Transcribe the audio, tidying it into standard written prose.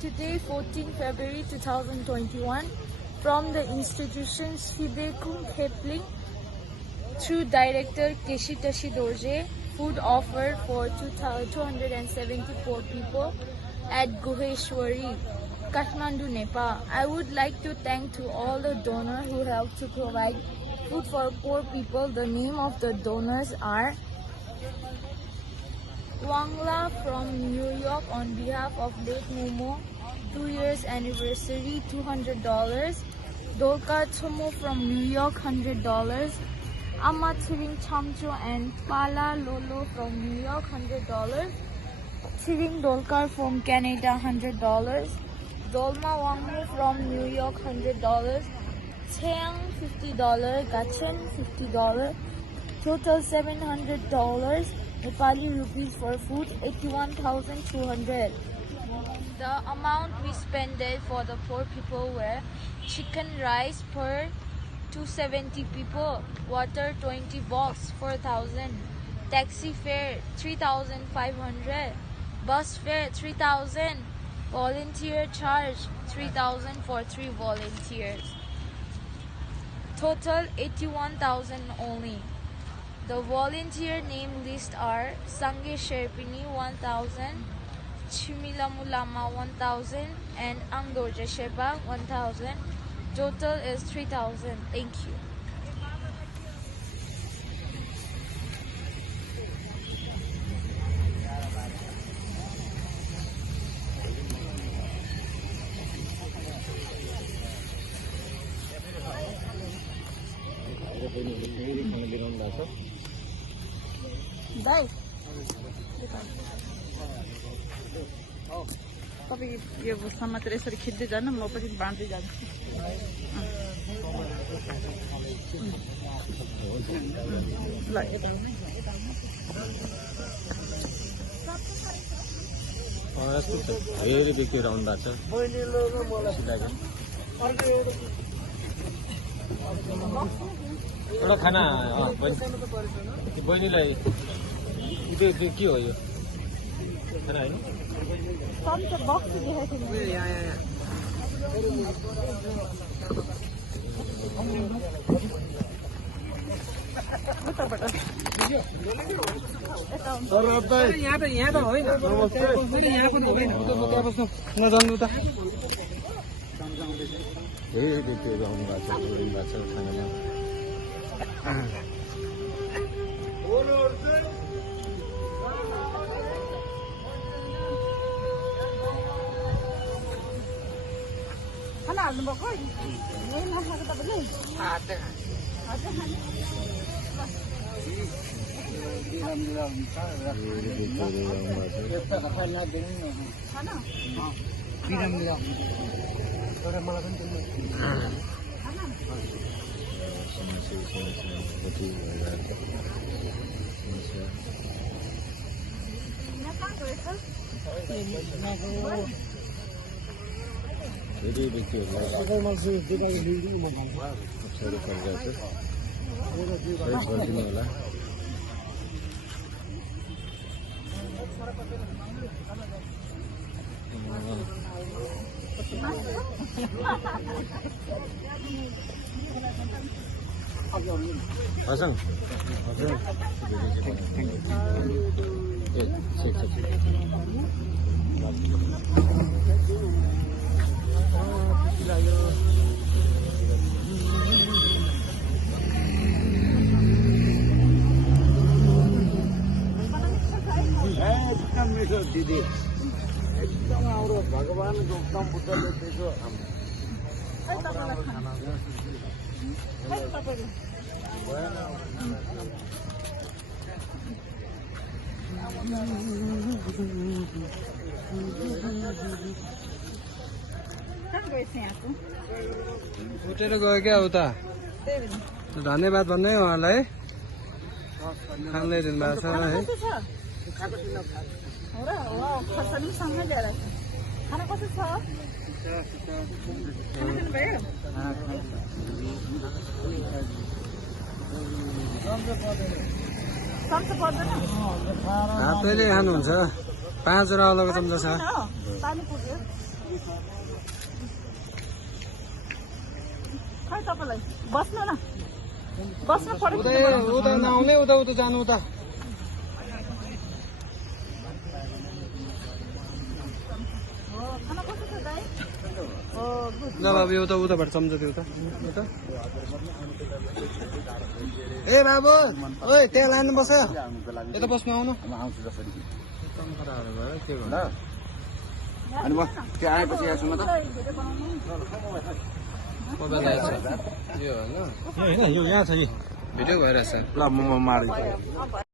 today, 14 February 2021, from the institution Shibekung Kepling through Director Keshitashi Dorje, food offered for 274 people at Guheshwari, Kathmandu, Nepal. I would like to thank to all the donors who helped to provide food for poor people. The name of the donors are Wangla from New York on behalf of late Momo, 2 years anniversary, $200. Dolka Chomo from New York, $100. Amma Chiring Chamcho and Pala Lolo from New York, $100. Chiring Dolkar from Canada, $100. Dolma Wangmu from New York, $100. Cheang, $50. Gachen, $50. Total $700. Nepali rupees for food, 81,200. The amount we spent for the poor people were chicken rice per 270 people, water 20 box 4,000, taxi fare 3,500, bus fare 3,000, volunteer charge 3,000 for 3 volunteers. Total 81,000 only. The volunteer name list are Sange Sherpini 1,000, Chimilamu Lama 1,000 and Angdorja Sheba 1,000. Total is 3,000. Thank you. Bye. तपाईँ यो बस्तामा मात्र यसरी खिच्दै जानु म पनि बाँड्दै जान्छु ल यता धेरै व्यक्तिहरू आउनु भएको छ एउटा खाना बहिनीलाई त्यो के हो यो खाना होइन यहाँ त होइन यहाँ पनि होइन नजानु त धेरै व्यक्तिहरू आउनु भएको छ खानामा खाना हाल्नुभएको यही नखाएको तपाईँले धेरै व्यक्तिहरू गरिदिनु होला Pasang. एकदम मिठो दिदी एकदम हाम्रो भगवान गौतम बुद्धले दिएको उठेर गयो क्या उता धन्यवाद भन्नु है उहाँलाई खान ल्याइदिनु भएको छ है खाना कस्तो छ हातैले खानुहुन्छ 5 वटा अलग चम्चा छ तपाईँलाई बस्नु न बस्नु पर्यो उता नआउने उता उता जानु उता खाना कस्तो छ दाइ ल बाबु उता उताबाट सम्झौँ उता उता ए बाबु ओइ त्यहाँ लानु बस यता बस्नु आउनु आउँछु जसरी के ल अनि म त्यो आएपछि यहाँ सुन त यो होइन यो होइन यो यहाँ छ नि भिडियो भइरहेछ ल म मारिदिन्छु